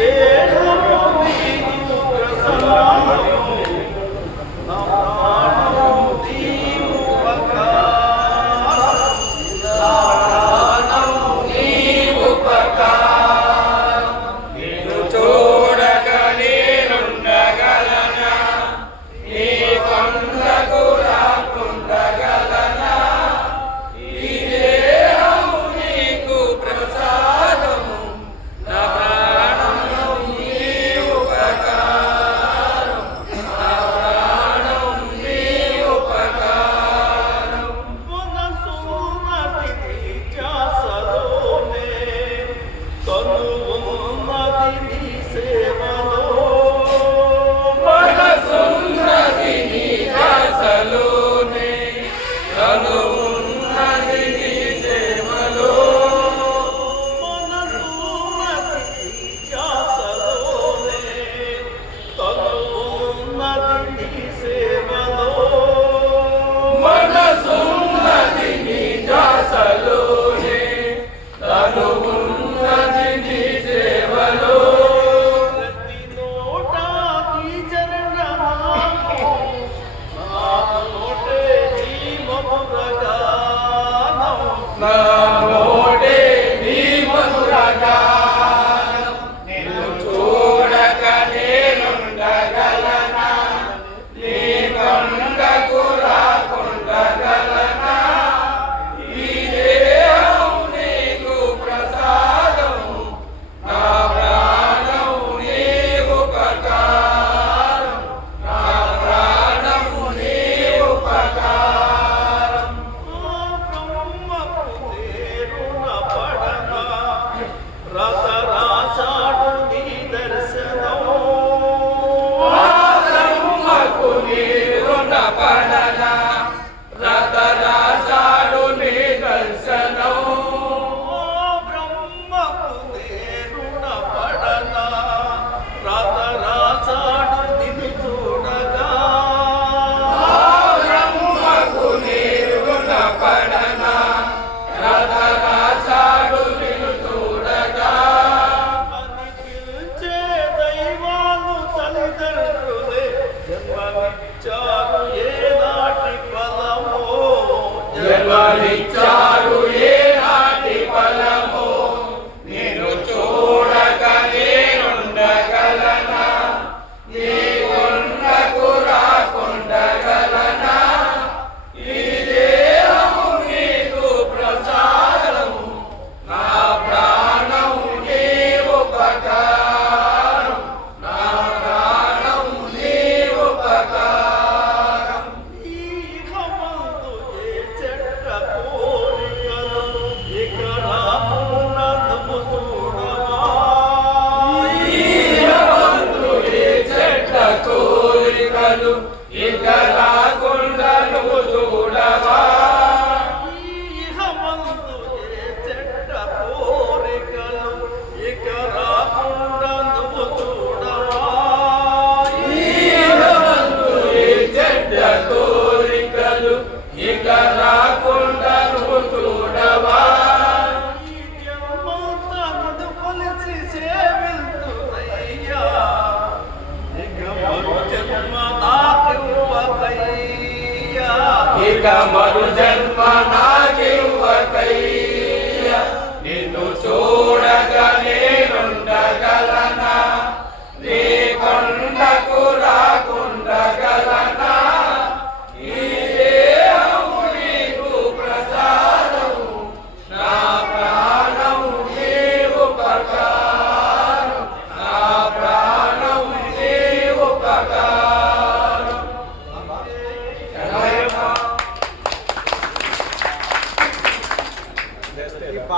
Yeah. Vale. ఇక రాకుండా నువ్వు কামার জন্মনা